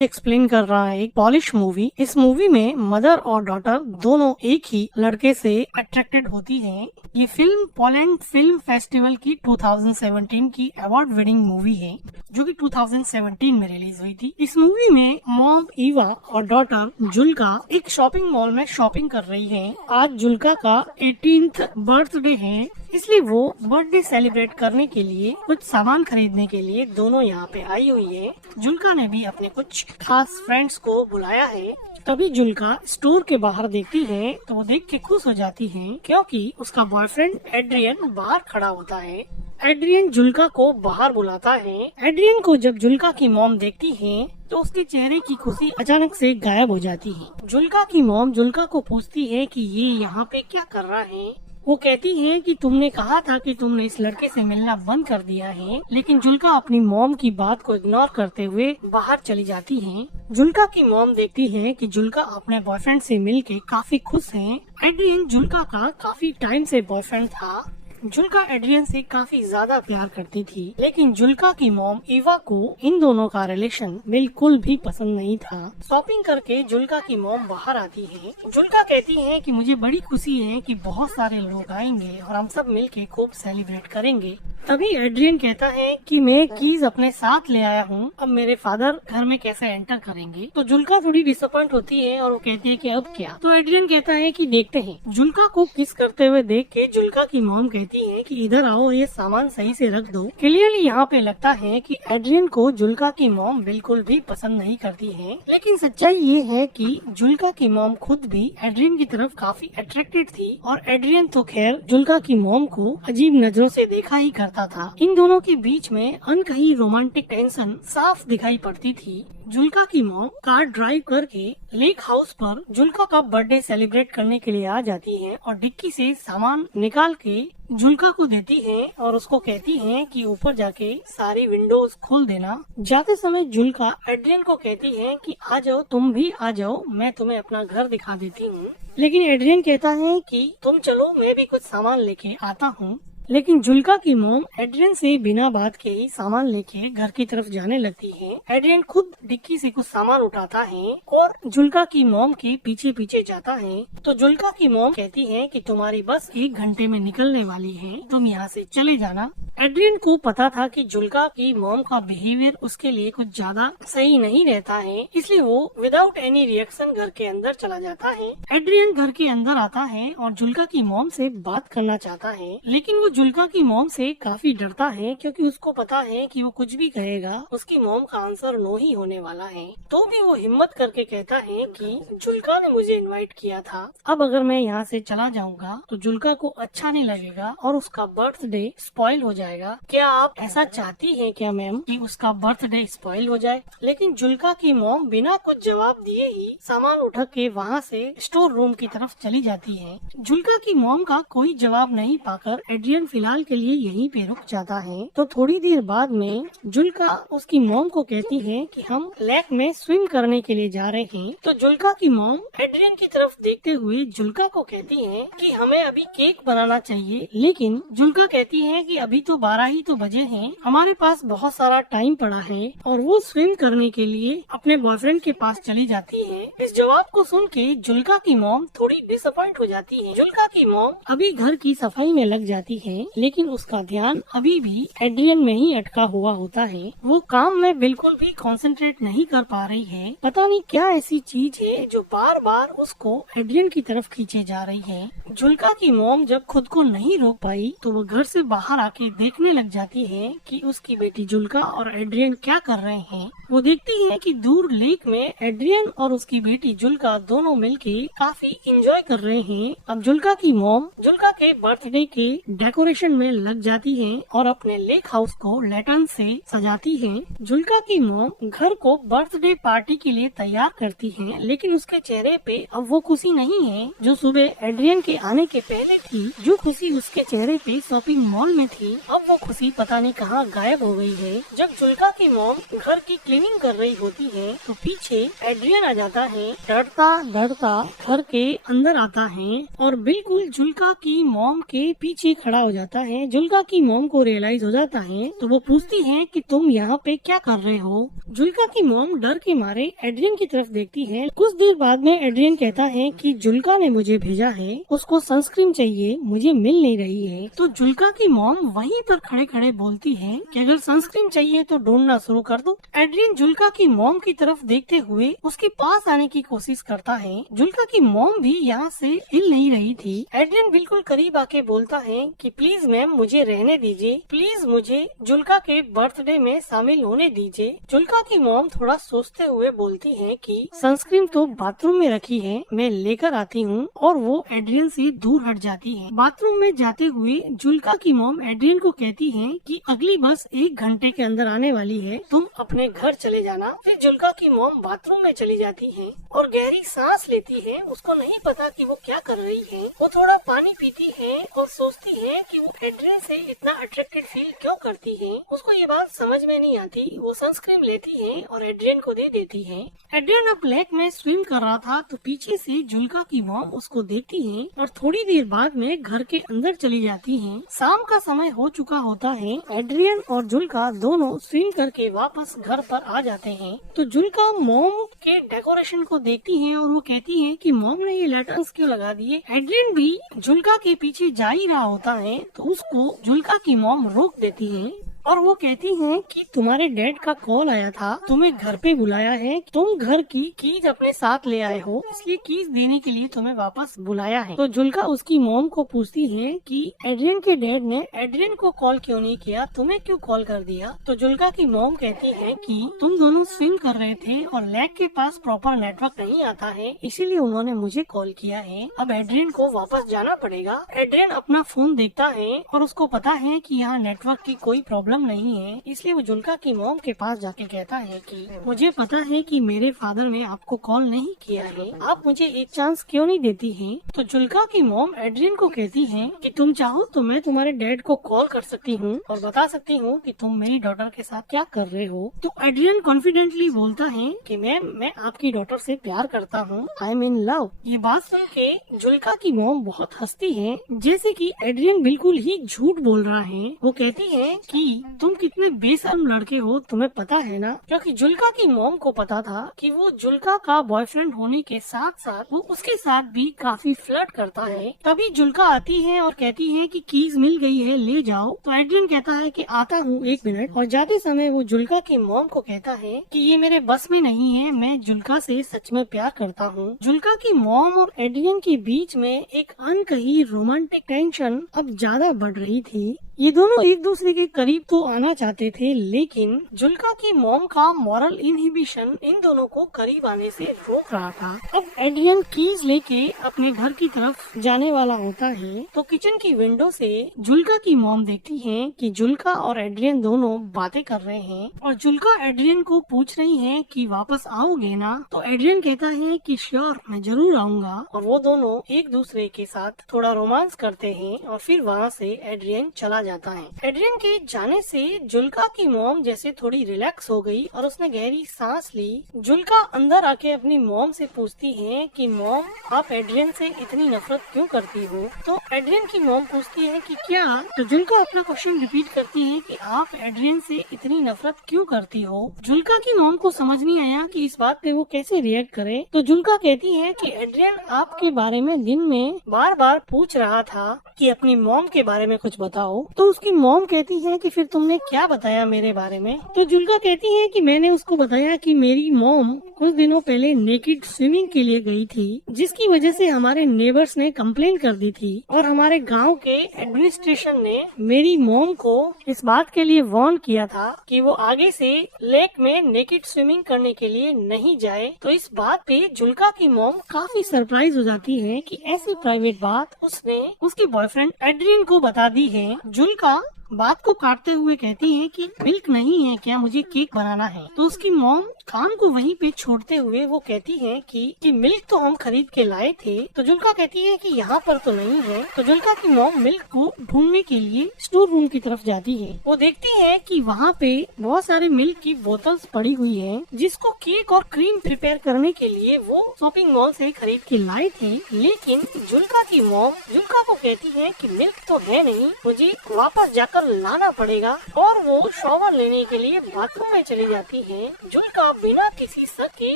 Explain कर रहा है एक पॉलिश मूवी। इस मूवी में मदर और डॉटर दोनों एक ही लड़के से अट्रैक्टेड होती हैं। ये फिल्म पोलैंड फिल्म फेस्टिवल की 2017 की अवार्ड विनिंग मूवी है, जो कि 2017 में रिलीज हुई थी। इस मूवी में मॉम ईवा और डॉटर जुल्का एक शॉपिंग मॉल में शॉपिंग कर रही हैं। आज जुल्का का 18th बर्थडे है, इसलिए वो बर्थडे सेलिब्रेट करने के लिए कुछ सामान खरीदने के लिए दोनों यहाँ पे आई हुई है। जुल्का ने भी अपने कुछ खास फ्रेंड्स को बुलाया है। तभी जुल्का स्टोर के बाहर देखती है तो वो देख के खुश हो जाती है, क्योंकि उसका बॉयफ्रेंड एड्रियन बाहर खड़ा होता है। एड्रियन जुल्का को बाहर बुलाता है। एड्रियन को जब जुल्का की मॉम देखती है तो उसके चेहरे की खुशी अचानक से गायब हो जाती है। जुल्का की मॉम जुल्का को पूछती है कि ये यहाँ पे क्या कर रहा है। वो कहती है कि तुमने कहा था कि तुमने इस लड़के से मिलना बंद कर दिया है, लेकिन जुल्का अपनी मॉम की बात को इग्नोर करते हुए बाहर चली जाती है। जुल्का की मॉम देखती है कि जुल्का अपने बॉयफ्रेंड से मिलके काफी खुश है। एड्रियन जुल्का का काफी टाइम से बॉयफ्रेंड था। जुल्का एड्रियन से काफी ज्यादा प्यार करती थी, लेकिन जुल्का की मॉम ईवा को इन दोनों का रिलेशन बिल्कुल भी पसंद नहीं था। शॉपिंग करके जुल्का की मॉम बाहर आती है। जुल्का कहती है कि मुझे बड़ी खुशी है कि बहुत सारे लोग आएंगे और हम सब मिलके खूब सेलिब्रेट करेंगे। तभी एड्रियन कहता है कि मैं कीज अपने साथ ले आया हूँ, अब मेरे फादर घर में कैसे एंटर करेंगे। तो जुल्का थोड़ी डिसअपॉइंट होती है और वो कहती है कि अब क्या। तो एड्रियन कहता है कि देखते हैं। जुल्का को किस करते हुए देख के जुल्का की मॉम कहती है कि इधर आओ, ये सामान सही से रख दो। क्लियरली यहाँ पे लगता है कि एड्रियन को जुल्का की मॉम बिल्कुल भी पसंद नहीं करती है, लेकिन सच्चाई ये है कि जुल्का की मॉम खुद भी एड्रियन की तरफ काफी अट्रैक्टेड थी और एड्रियन तो खैर जुल्का की मॉम को अजीब नजरों से देखा ही करता था। इन दोनों के बीच में अनकही रोमांटिक टेंशन साफ दिखाई पड़ती थी। जुल्का की मॉम कार ड्राइव करके लेक हाउस पर जुल्का का बर्थडे सेलिब्रेट करने के लिए आ जाती है और डिक्की से सामान निकाल के जुल्का को देती है और उसको कहती है कि ऊपर जाके सारी विंडोज खोल देना। जाते समय जुल्का एड्रियन को कहती है कि आ जाओ, तुम भी आ जाओ, मैं तुम्हें अपना घर दिखा देती हूँ। लेकिन एड्रियन कहता है कि तुम चलो, मैं भी कुछ सामान लेके आता हूँ। लेकिन जुल्का की मॉम एड्रियन से बिना बात के ही सामान लेके घर की तरफ जाने लगती है। एड्रियन खुद डिक्की से कुछ सामान उठाता है और जुल्का की मॉम के पीछे पीछे जाता है। तो जुल्का की मॉम कहती है कि तुम्हारी बस 1 घंटे में निकलने वाली है, तुम यहाँ से चले जाना। एड्रियन को पता था कि जुल्का की मॉम का बिहेवियर उसके लिए कुछ ज्यादा सही नहीं रहता है, इसलिए वो विदाउट एनी रिएक्शन घर के अंदर चला जाता है। एड्रियन घर के अंदर आता है और जुल्का की मॉम से बात करना चाहता है, लेकिन वो जुल्का की मॉम से काफी डरता है, क्योंकि उसको पता है कि वो कुछ भी कहेगा उसकी मॉम का आंसर नो ही होने वाला है। तो भी वो हिम्मत करके कहता है कि जुल्का ने मुझे इनवाइट किया था, अब अगर मैं यहाँ से चला जाऊंगा तो जुल्का को अच्छा नहीं लगेगा और उसका बर्थडे स्पॉइल हो जाएगा। क्या आप ऐसा चाहती हैं क्या मैम कि उसका बर्थडे स्पॉइल हो जाए? लेकिन जुल्का की मॉम बिना कुछ जवाब दिए ही सामान उठा के वहाँ से स्टोर रूम की तरफ चली जाती है। जुल्का की मॉम का कोई जवाब नहीं पाकर एड्रियन फिलहाल के लिए यहीं पे रुक जाता है। तो थोड़ी देर बाद में जुल्का उसकी मॉम को कहती है कि हम लेक में स्विम करने के लिए जा रहे हैं। तो जुल्का की मॉम एड्रियन की तरफ देखते हुए जुल्का को कहती है कि हमें अभी केक बनाना चाहिए, लेकिन जुल्का कहती है कि अभी तो 12 ही तो बजे हैं, हमारे पास बहुत सारा टाइम पड़ा है, और वो स्विम करने के लिए अपने बॉयफ्रेंड के पास चली जाती है। इस जवाब को सुन के जुल्का की मॉम थोड़ी डिसअपॉइंट हो जाती है। जुल्का की मॉम अभी घर की सफाई में लग जाती है, लेकिन उसका ध्यान अभी भी एड्रियन में ही अटका हुआ होता है। वो काम में बिल्कुल भी कंसंट्रेट नहीं कर पा रही है। पता नहीं क्या ऐसी चीज है जो बार बार उसको एड्रियन की तरफ खींचे जा रही है। जुल्का की मॉम जब खुद को नहीं रोक पाई तो वो घर से बाहर आके देखने लग जाती है कि उसकी बेटी जुल्का और एड्रियन क्या कर रहे हैं। वो देखती है कि दूर लेक में एड्रियन और उसकी बेटी जुल्का दोनों मिलके काफी एंजॉय कर रहे हैं। अब जुल्का की मॉम जुल्का के बर्थडे के डेकोरेशन में लग जाती है और अपने लेक हाउस को लैटर्न से सजाती है। जुल्का की मॉम घर को बर्थडे पार्टी के लिए तैयार करती है, लेकिन उसके चेहरे पे अब वो खुशी नहीं है जो सुबह एड्रियन के आने के पहले थी। जो खुशी उसके चेहरे पे शॉपिंग मॉल में थी, अब वो खुशी पता नहीं कहाँ गायब हो गई है। जब जुल्का की मॉम घर की क्लीनिंग कर रही होती है तो पीछे एड्रियन आ जाता है। डरता डरता घर के अंदर आता है और बिल्कुल जुल्का की मॉम के पीछे खड़ा हो जाता है। जुल्का की मॉम को रियलाइज हो जाता है तो वो पूछती है कि तुम यहाँ पे क्या कर रहे हो। जुल्का की मॉम डर के मारे एड्रियन की तरफ देखती है। कुछ देर बाद में एड्रियन कहता है कि जुल्का ने मुझे भेजा है, उसको सनस्क्रीन चाहिए, मुझे मिल नहीं रही है। तो जुल्का की मॉम वहीं पर खड़े खड़े बोलती है कि अगर सनस्क्रीन चाहिए तो ढूंढना शुरू कर दो। एड्रियन जुल्का की मॉम की तरफ देखते हुए उसके पास आने की कोशिश करता है। जुल्का की मॉम भी यहाँ से हिल नहीं रही थी। एड्रियन बिल्कुल करीब आके बोलता है कि प्लीज मैम मुझे रहने दीजिए, प्लीज मुझे जुल्का के बर्थडे में शामिल होने दीजिए। जुल्का की मॉम थोड़ा सोचते हुए बोलती है कि सनस्क्रीन तो बाथरूम में रखी है, मैं लेकर आती हूँ, और वो एड्रियन से दूर हट जाती है। बाथरूम में जाते हुए जुल्का की मॉम एड्रियन को कहती है कि अगली बस 1 घंटे के अंदर आने वाली है, तुम अपने घर चले जाना। फिर जुल्का की मॉम बाथरूम में चली जाती है और गहरी सांस लेती है। उसको नहीं पता कि वो क्या कर रही है। वो थोड़ा पानी पीती है और सोचती है कि वो एड्रियन से इतना अट्रैक्टेड फील क्यों करती है। उसको ये बात समझ में नहीं आती। वो सनस्क्रीन लेती है और एड्रियन को दे देती है। एड्रियन अब लेक में स्विम कर रहा था तो पीछे से जुल्का की मॉम उसको देखती है और थोड़ी देर बाद में घर के अंदर चली जाती है। शाम का समय हो चुका होता है। एड्रियन और जुल्का दोनों स्विम करके वापस घर पर आ जाते हैं। तो जुल्का मॉम के डेकोरेशन को देखती है और वो कहती है कि मॉम ने ये लैटर्न्स क्यों लगा दिए। एड्रियन भी जुल्का के पीछे जा ही रहा होता है तो उसको जुल्का की मॉम रोक देती है और वो कहती हैं कि तुम्हारे डैड का कॉल आया था, तुम्हें घर पे बुलाया है, तुम घर की कीज अपने साथ ले आए हो, इसलिए कीज देने के लिए तुम्हें वापस बुलाया है। तो जुल्का उसकी मॉम को पूछती है कि एड्रियन के डैड ने एड्रियन को कॉल क्यों नहीं किया, तुम्हें क्यों कॉल कर दिया। तो जुल्का की मॉम कहती है कि तुम दोनों स्विम कर रहे थे और लेक के पास प्रॉपर नेटवर्क नहीं आता है, इसीलिए उन्होंने मुझे कॉल किया है। अब एड्रियन को वापस जाना पड़ेगा। एड्रियन अपना फोन देखता है और उसको पता है कि यहाँ नेटवर्क की कोई प्रॉब्लम नहीं है, इसलिए वो जुल्का की मॉम के पास जाके कहता है कि मुझे पता है कि मेरे फादर ने आपको कॉल नहीं किया है, आप मुझे एक चांस क्यों नहीं देती हैं। तो जुल्का की मॉम एड्रियन को कहती है कि तुम चाहो तो मैं तुम्हारे डैड को कॉल कर सकती हूँ और बता सकती हूँ कि तुम मेरी डॉटर के साथ क्या कर रहे हो। तो एड्रियन कॉन्फिडेंटली बोलता है कि मैम मैं आपकी डॉटर से प्यार करता हूँ, आई एम इन लव। ये बात सुन के जुल्का की मॉम बहुत हंसती है, जैसे कि एड्रियन बिल्कुल ही झूठ बोल रहा है। वो कहती है कि तुम कितने बेशर्म लड़के हो, तुम्हें पता है ना। क्योंकि जुल्का की मॉम को पता था कि वो जुल्का का बॉयफ्रेंड होने के साथ साथ वो उसके साथ भी काफी फ्लर्ट करता है। तभी जुल्का आती है और कहती है कि कीज मिल गई है, ले जाओ। तो एड्रियन कहता है कि आता हूँ 1 मिनट, और जाते समय वो जुल्का की मॉम को कहता है कि ये मेरे बस में नहीं है, मैं जुल्का से सच में प्यार करता हूँ। जुल्का की मॉम और एड्रियन के बीच में एक अनकही रोमांटिक टेंशन अब ज्यादा बढ़ रही थी। ये दोनों एक दूसरे के करीब तो आना चाहते थे, लेकिन जुल्का की मॉम का मॉरल इनहिबिशन इन दोनों को करीब आने से रोक रहा था। अब एड्रियन कीज लेके अपने घर की तरफ जाने वाला होता है तो किचन की विंडो से जुल्का की मॉम देखती है कि जुल्का और एड्रियन दोनों बातें कर रहे हैं और जुल्का एड्रियन को पूछ रही है कि वापस आओगे ना। तो एड्रियन कहता है कि श्योर, मैं जरूर आऊंगा, और वो दोनों एक दूसरे के साथ थोड़ा रोमांस करते हैं और फिर वहाँ से एड्रियन चला जाता है। एड्रियन के जाने से जुल्का की मॉम जैसे थोड़ी रिलैक्स हो गई और उसने गहरी सांस ली। जुल्का अंदर आके अपनी मॉम से पूछती है कि मॉम, आप एड्रियन से इतनी नफरत क्यों करती हो। तो एड्रियन की मॉम पूछती है कि क्या। तो जुल्का अपना क्वेश्चन रिपीट करती है कि आप एड्रियन से इतनी नफरत क्यों करती हो। जुल्का की मॉम को समझ नहीं आया कि इस बात पे वो कैसे रिएक्ट करे। तो जुल्का कहती है कि एड्रियन आपके बारे में दिन में बार बार पूछ रहा था कि अपनी मॉम के बारे में कुछ बताओ। तो उसकी मॉम कहती है कि फिर तुमने क्या बताया मेरे बारे में। तो जुल्का कहती है कि मैंने उसको बताया कि मेरी मॉम कुछ दिनों पहले नेकेड स्विमिंग के लिए गई थी, जिसकी वजह से हमारे नेबर्स ने कंप्लेन कर दी थी और हमारे गांव के एडमिनिस्ट्रेशन ने मेरी मॉम को इस बात के लिए वार्न किया था कि वो आगे से लेक में नेकेड स्विमिंग करने के लिए नहीं जाए। तो इस बात पे जुल्का की मॉम काफी सरप्राइज हो जाती है कि ऐसी प्राइवेट बात उसने उसके बॉयफ्रेंड एड्रियन को बता दी है। जुल्का बात को काटते हुए कहती है कि मिल्क नहीं है क्या, मुझे केक बनाना है। तो उसकी मॉम काम को वहीं पे छोड़ते हुए वो कहती है कि मिल्क तो हम खरीद के लाए थे। तो जुल्का कहती है कि यहाँ पर तो नहीं है। तो जुल्का की मॉम मिल्क को ढूंढने के लिए स्टोर रूम की तरफ जाती है। वो देखती है कि वहाँ पे बहुत सारे मिल्क की बोतल्स पड़ी हुई है, जिसको केक और क्रीम प्रिपेयर करने के लिए वो शॉपिंग मॉल से खरीद के लाए थे। लेकिन जुल्का की मॉम जुल्का को कहती है कि मिल्क तो है नहीं, मुझे वापस जाकर लाना पड़ेगा। और वो शॉवर लेने के लिए बाथरूम में चली जाती है। जुल्का बिना किसी शक के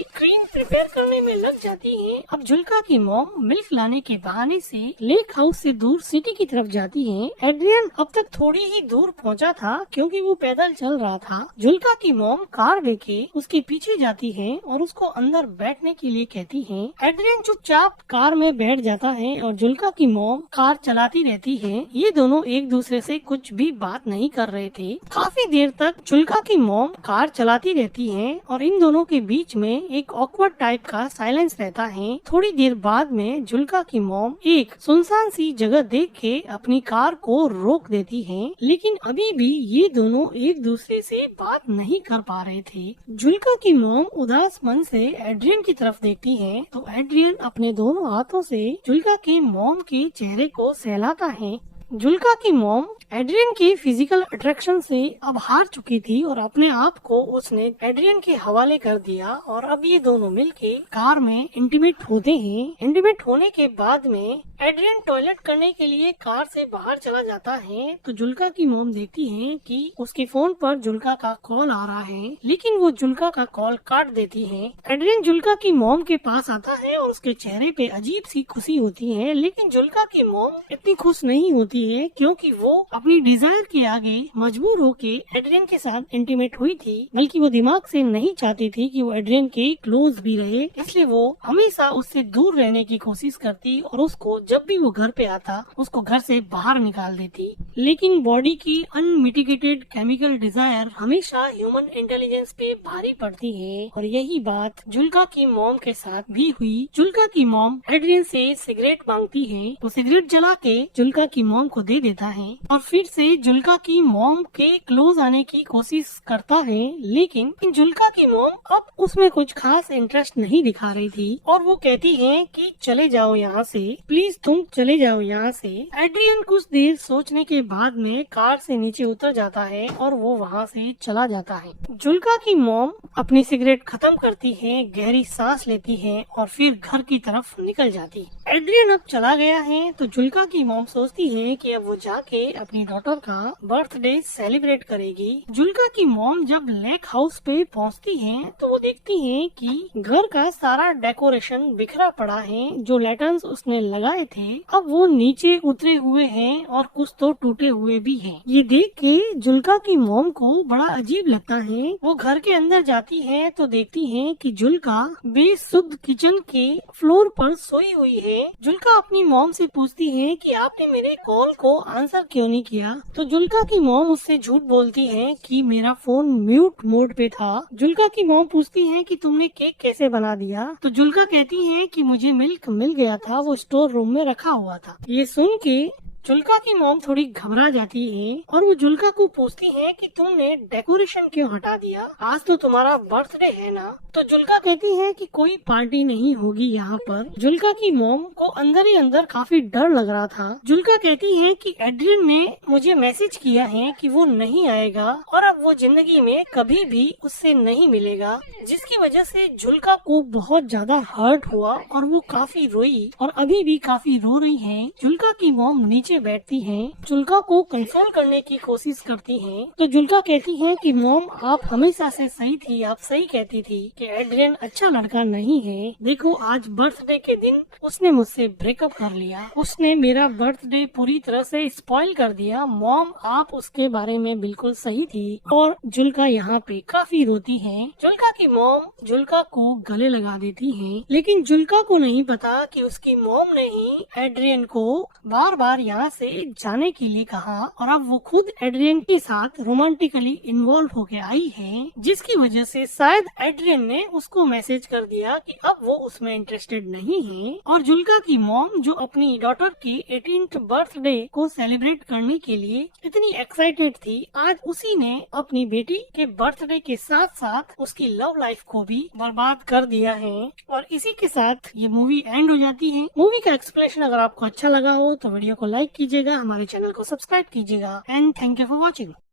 क्रीम प्रिपेयर करने में लग जाती है। अब जुल्का की मॉम मिल्क लाने के बहाने से लेक हाउस से दूर सिटी की तरफ जाती है। एड्रियन अब तक थोड़ी ही दूर पहुंचा था क्योंकि वो पैदल चल रहा था। जुल्का की मॉम कार देखे उसके पीछे जाती है और उसको अंदर बैठने के लिए कहती है। एड्रियन चुपचाप कार में बैठ जाता है और जुल्का की मॉम कार चलाती रहती है। ये दोनों एक दूसरे से कुछ भी बात नहीं कर रहे थे। काफी देर तक जुल्का की मॉम कार चलाती रहती है और इन दोनों के बीच में एक ऑकवर्ड टाइप का साइलेंस रहता है। थोड़ी देर बाद में जुल्का की मॉम एक सुनसान सी जगह देख के अपनी कार को रोक देती है। लेकिन अभी भी ये दोनों एक दूसरे से बात नहीं कर पा रहे थे। जुल्का की मॉम उदास मन से एड्रियन की तरफ देखती है तो एड्रियन अपने दोनों हाथों से जुल्का के मॉम के चेहरे को सहलाता है। जुल्का की मॉम एड्रियन की फिजिकल अट्रैक्शन से अब हार चुकी थी और अपने आप को उसने एड्रियन के हवाले कर दिया और अब ये दोनों मिलके कार में इंटीमेट होते हैं। इंटीमेट होने के बाद में एड्रियन टॉयलेट करने के लिए कार से बाहर चला जाता है। तो जुल्का की मॉम देखती है कि उसके फोन पर जुल्का का कॉल आ रहा है, लेकिन वो जुल्का का कॉल काट देती है। एड्रियन जुल्का की मॉम के पास आता है और उसके चेहरे पे अजीब सी खुशी होती है, लेकिन जुल्का की मॉम इतनी खुश नहीं होती है क्योंकि वो अपनी डिजायर के आगे मजबूर होके एड्रियन के साथ इंटीमेट हुई थी, बल्कि वो दिमाग से नहीं चाहती थी कि वो एड्रियन के क्लोज भी रहे। इसलिए वो हमेशा उससे दूर रहने की कोशिश करती और उसको जब भी वो घर पे आता उसको घर से बाहर निकाल देती। लेकिन बॉडी की अनमिटिगेटेड केमिकल डिजायर हमेशा ह्यूमन इंटेलिजेंस पे भारी पड़ती है और यही बात जुल्का की मॉम के साथ भी हुई। जुल्का की मॉम एड्रियन से सिगरेट मांगती है तो सिगरेट जला के जुल्का की मॉम को दे देता है और फिर से जुल्का की मॉम के क्लोज आने की कोशिश करता है। लेकिन जुल्का की मॉम अब उसमें कुछ खास इंटरेस्ट नहीं दिखा रही थी और वो कहती है कि चले जाओ यहाँ से, प्लीज तुम चले जाओ यहाँ से। एड्रियन कुछ देर सोचने के बाद में कार से नीचे उतर जाता है और वो वहाँ से चला जाता है। जुल्का की मॉम अपनी सिगरेट खत्म करती है, गहरी सांस लेती है और फिर घर की तरफ निकल जाती। एड्रियन अब चला गया है तो जुल्का की मॉम सोचती है कि अब वो जाके अपनी डॉटर का बर्थडे सेलिब्रेट करेगी। जुल्का की मॉम जब लेक हाउस पे पहुंचती है तो वो देखती है कि घर का सारा डेकोरेशन बिखरा पड़ा है। जो लैटर्न्स उसने लगाए थे अब वो नीचे उतरे हुए हैं और कुछ तो टूटे हुए भी हैं। ये देख के जुल्का की मॉम को बड़ा अजीब लगता है। वो घर के अंदर जाती है तो देखती है कि जुल्का बेसुध किचन के फ्लोर पर सोई हुई है। जुल्का अपनी मॉम से पूछती है कि आपने मेरे कॉल को आंसर क्यों नहीं किया। तो जुल्का की मॉम उससे झूठ बोलती है कि मेरा फोन म्यूट मोड पे था। जुल्का की मॉम पूछती है कि तुमने केक कैसे बना दिया। तो जुल्का कहती है कि मुझे मिल्क मिल गया था, वो स्टोर रूम में रखा हुआ था। ये सुन के जुल्का की मॉम थोड़ी घबरा जाती है और वो जुल्का को पूछती है कि तुमने डेकोरेशन क्यों हटा दिया, आज तो तुम्हारा बर्थडे है ना। तो जुल्का कहती है कि कोई पार्टी नहीं होगी यहाँ पर। जुल्का की मॉम को अंदर ही अंदर काफी डर लग रहा था। जुल्का कहती है कि एड्रियन ने मुझे मैसेज किया है कि वो नहीं आएगा और अब वो जिंदगी में कभी भी उससे नहीं मिलेगा, जिसकी वजह से जुल्का को बहुत ज्यादा हर्ट हुआ और वो काफी रोई और अभी भी काफी रो रही है। जुल्का की मॉम नीचे बैठती हैं, जुल्का को कंसोल करने की कोशिश करती हैं। तो जुल्का कहती है कि मॉम आप हमेशा से सही थी, आप सही कहती थी कि एड्रियन अच्छा लड़का नहीं है। देखो आज बर्थडे के दिन उसने मुझसे ब्रेकअप कर लिया, उसने मेरा बर्थडे पूरी तरह से स्पॉइल कर दिया। मॉम आप उसके बारे में बिल्कुल सही थी। और जुल्का यहाँ पे काफी रोती है। जुल्का की मॉम जुल्का को गले लगा देती है, लेकिन जुल्का को नहीं पता कि उसकी मॉम ने ही एड्रियन को बार बार यहाँ तरह से जाने के लिए कहा और अब वो खुद एड्रियन के साथ रोमांटिकली इन्वॉल्व होके आई है, जिसकी वजह से शायद एड्रियन ने उसको मैसेज कर दिया कि अब वो उसमें इंटरेस्टेड नहीं है। और जुल्का की मॉम जो अपनी डॉटर की 18th बर्थडे को सेलिब्रेट करने के लिए इतनी एक्साइटेड थी, आज उसी ने अपनी बेटी के बर्थडे के साथ साथ उसकी लव लाइफ को भी बर्बाद कर दिया है। और इसी के साथ ये मूवी एंड हो जाती है। मूवी का एक्सप्लेनेशन अगर आपको अच्छा लगा हो तो वीडियो को लाइक कीजिएगा, हमारे चैनल को सब्सक्राइब कीजिएगा and thank you for watching.